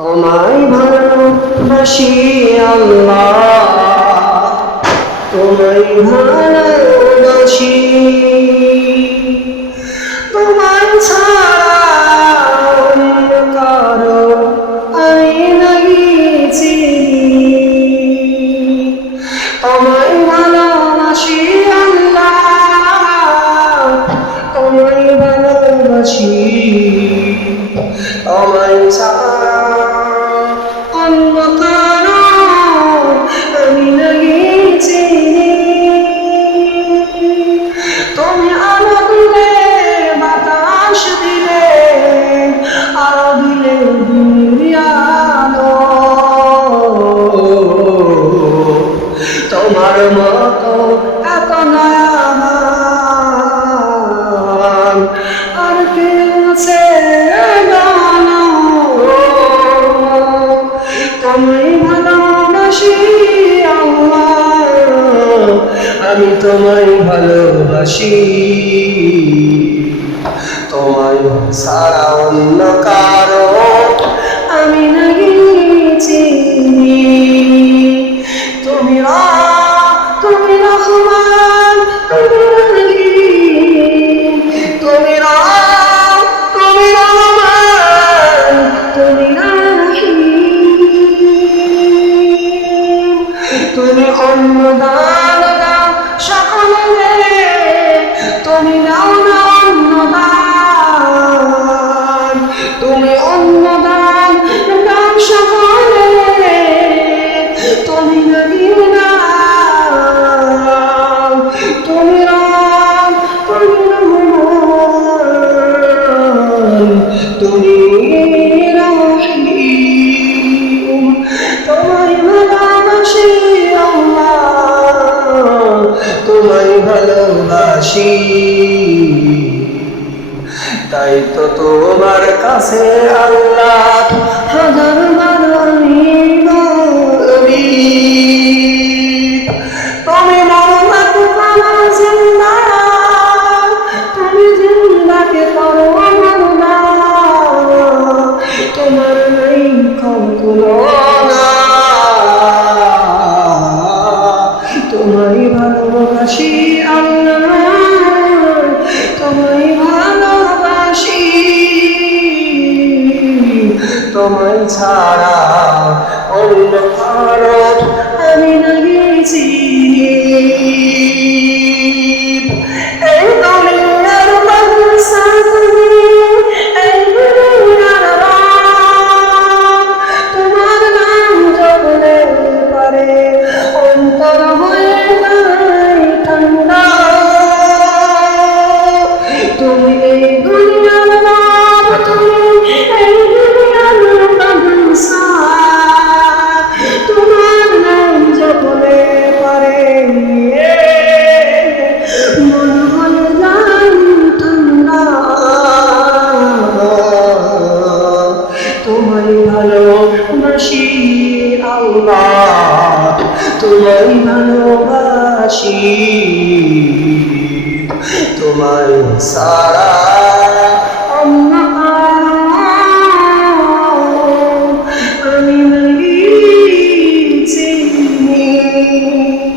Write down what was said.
তোমায় ভালোবাসি আল্লাহ, তোমায় ভালোবাসি, তোমায় ছাড়া অন্য কারো আমি নাই চিনি। তোমায় ভালোবাসি আল্লাহ, তোমায় ভালোবাসি, তোমায় ছাড়া অন্য কারো আমি নাই চিনি। তুমি আলো দিলে, বাতাস দিলে, আলো দিলে দুনিয়ালো। তোমার মতো এত দয়াবান আর কে আছে জানো? তোমায় ভালোবাসি আল্লাহ, আমি তোমায় ভালোবাসি, তোমায় ছাড়া অন্য কারো আমি নাই চিনি। তুমি তুমি রহমান, তুমি রহিম, তুমি তুমি রহমান, তুমি রহিম, তুমি অন্নদান দাও সকলে, তুমি দাও না অন্নদান, তুমি অন্নদান দাও সকলে, তুমি দিও না। তুমি রাম, তুমি রহমান, তুমি রহিম, তোমায় ভালোবাসি আল্লাহ, তোমায় ভালোবাসি। তাই তো তোমার কাছে আল্লাহ হাজার বার আমি বলি, তুমি মরণাত পালা জিন্দা, তুমি জিন্দাকে করো মরনা, তোমার নেই তুলনা। তোমায় ভালোবাসি আল্লাহ, তোমায় ভালোবাসি, তোমায় ছাড়া অন্য কারো আমি নাই চিনি। এই দুনিয়ার বাদশা তুমি, এই দুনিয়ার রব, তোমার নাম জপলে পারে অন্তর হয়ে যায় ঠান্ডা। তুমি এই দুনিয়ার রব, তুমি এই দুনিয়ার বাদশা, তোমার নাম জপলে পারে মন হয়ে যায় ঠান্ডা। তোমায় ভালোবাসি আল্লাহ, তোমায় ভালোবাসি, তোমায় সারা